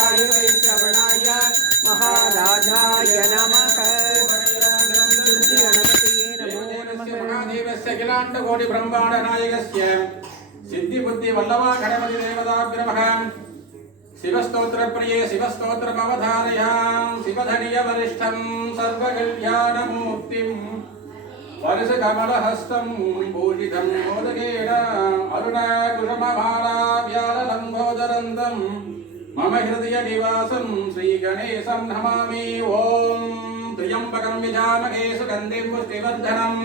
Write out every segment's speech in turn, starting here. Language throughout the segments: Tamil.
महावीराय वै श्रवणाय महाराजाय नमः। गणपतये नमो नमः। महादेवस्य अखिलाण्डकोटि ब्रह्माण्ड नायकस्य सिद्धि बुद्धि वल्लभा गणपति देवताभ्यो नमः। शिवस्तोत्र प्रिये शिवस्तोत्रमवधारयां शिवधनिय वरिष्ठं सर्वकल्याणमूर्तिं वरसकमलहस्तं भूषितं मोदकेन अरुणकुसुममालाव्याललम्बोदरन्तं मम हृदयनिवासं श्रीगणेशं नमामि। ॐ त्र्यम्बकं यजामहे सुगन्धिं पुष्टिवर्धनम्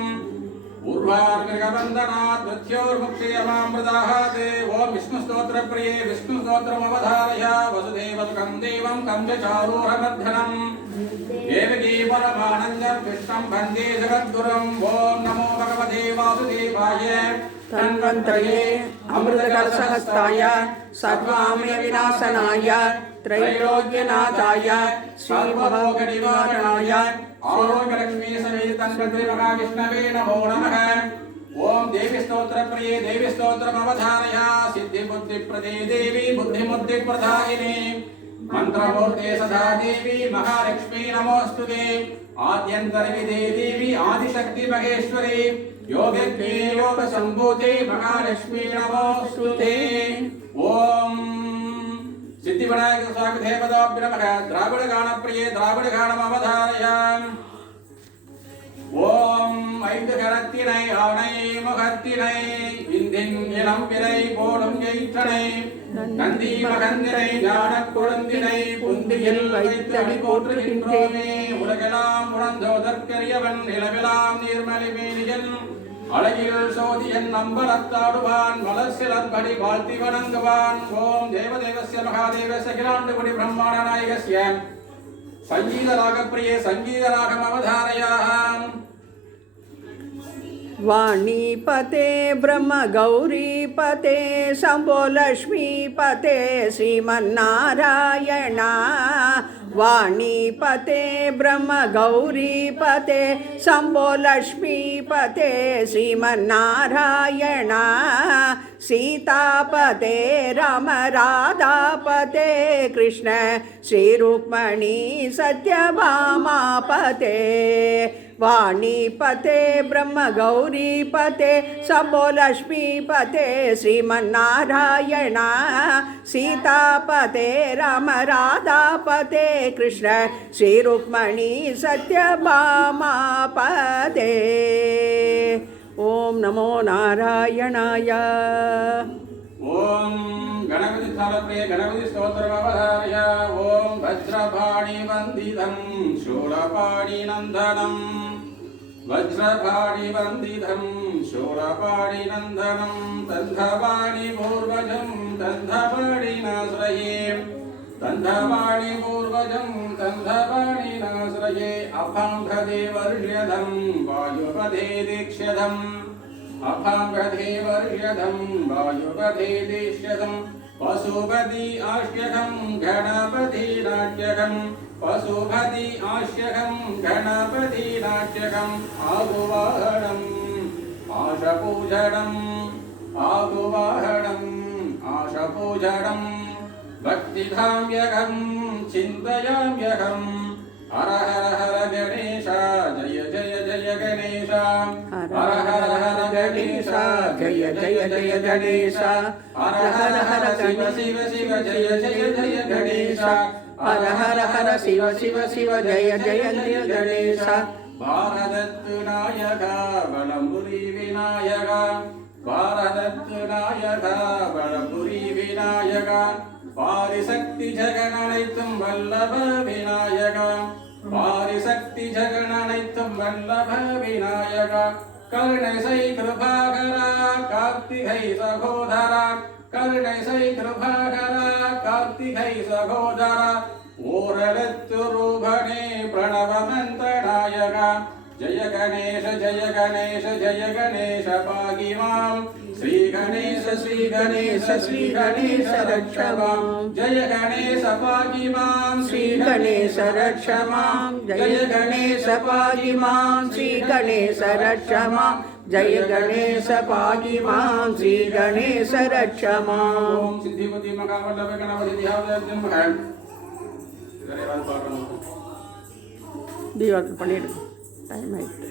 उर्वार्मिकवन्दनात् मृत्योर्मुक्षीयमामृतात्। ॐ विष्णुस्तोत्रप्रिये विष्णुस्तोत्रमवधारय वसुदेवसुखं देवं कंसचारूरमर्दनम् देवकी परमानन्दं कृष्णं वन्दे जगद्गुरुम्। ॐ नमो भगवते वासुदेवाय तन्वन्तये अमृतकलशहस्ताय सर्वामयविनाशनाय त्रैलोक्यनाथाय श्रीमहागणिवारणाय आरोग्यलक्ष्मी समेतं महाविष्णवे नमो नमः। ओम देवी स्तोत्र प्रिये देवी स्तोत्रमवधारय सिद्धिबुद्धिप्रदे देवी बुद्धिमुद्धिप्रदायिनी मंत्रमूर्ते सदा देवी महालक्ष्मी नमोस्तुते। आद्यन्तरविदे देवी आदिशक्ति महेश्वरी योगिके योगसम्भूते महालक्ष्मी नमोस्तुते। ओम सिद्धिविनायक स्वामी देवताभ्यो नमः। द्राविडगानप्रिये द्राविडगानमवधारय ஓம் ஐந்து கரத்தினை ஆணை முகத்தினை இந்தின் இளம் விரை போடும் எயிற்றனை நந்தி மகந்தினை ஞான குழந்தினை புந்தியில் வைத்தடி போற்றுகின்றோமே। உலகெல்லாம் உணர்ந்தோதற்கரியவன் நிலவெல்லாம் நீர்மலி மேனியன் அழகில் சோதியன் நம்பலத்தாடுவான் மலர்சிலன்படி வாழ்த்தி வணங்குவான்। ஓம் தேவதேவஸ்ய மகாதேவஸ்ய அகிலாண்டகுடி பிரம்மாண்ட நாயகஸ்ய संगीतरागप्रिये संगीतरागमवधारयाम्। वाणीपते ब्रह्मगौरीपते शम्भो लक्ष्मीपते श्रीमन्नारायण। वाणीपते ब्रह्मगौरीपते शम्भो लक्ष्मीपते श्रीमन्नारायण। सीतापते राम राधापते कृष्ण श्रीरुक्मणी सत्यभामापते। वाणीपते ब्रह्मगौरीपते शम्भो लक्ष्मीपते श्रीमन्नारायण। सीतापते राम राधापते कृष्ण श्रीरुक्मणी सत्यभामापते। ओम नमो नारायणाय। ओम गणपति स्थानप्रिय गणपति स्तोत्रमवधारय। ओम वज्रपाणि वन्दितं शूलपाणि नन्दनं वज्रपाणि वन्दितं शूलपाणि नन्दनं तन्धपाणि पूर्वजं तन्धपाणि नाश्रये तन्धपाणि पूर्वजं तन्धपाणि नाश्रये। अभङ्गदे वर्ष्यदं वायुपदे दीक्ष्यदम् अभङ्गदे वर्ष्यदं वायुपदे दीक्ष्यदं पशुपति आश्यकं गणपति नाट्यकं पशुपति आश्यकं गणपति नाट्यकम् आगुवाहनम् आशपूजनम् आगुवाहनम् आशपूजनम् भक्तिधाम्यकं चिन्तयाम्यकं हर हर हर गणेश जय जय जय गणेश हर हर हर गणेश जय जय जय गणेश हर हर हर शिव शिव शिव जय जय जय गणेश हर हर हर शिव शिव शिव जय जय जय गणेश। भारतत्तु नायक बलमुरी विनायक भारतत्तु नायक बलमुरी विनायक पारिशक्ति जगनனைத்தும் வல்லப விநாயக पारिशक्ति जगनனைத்தும் वल्लभ विनायक करुणैसै कृपाकरा कार्तिकै सहोदरा करुणैसै कृपाकरा कार्तिकै सहोदरा ओरलत्तु रूपणे प्रणवमन्त्रनायक जय गणेश जय गणेश जय गणेश पाहि मां श्री गणेश रक्ष मां जय गणेश पाहि मां श्री गणेश रक्ष मां जय गणेश पाहि मां श्री गणेश रक्ष मां जय गणेश पाहि मां श्री गणेश रक्ष मां। ओम सिद्धि बुद्धि मकावल्लभ गणपति ध्यान வேற ஏதாவது பாடுறாங்க. தீபாவளி பண்ணிவிடுங்க, டைம் ஆகிட்டு.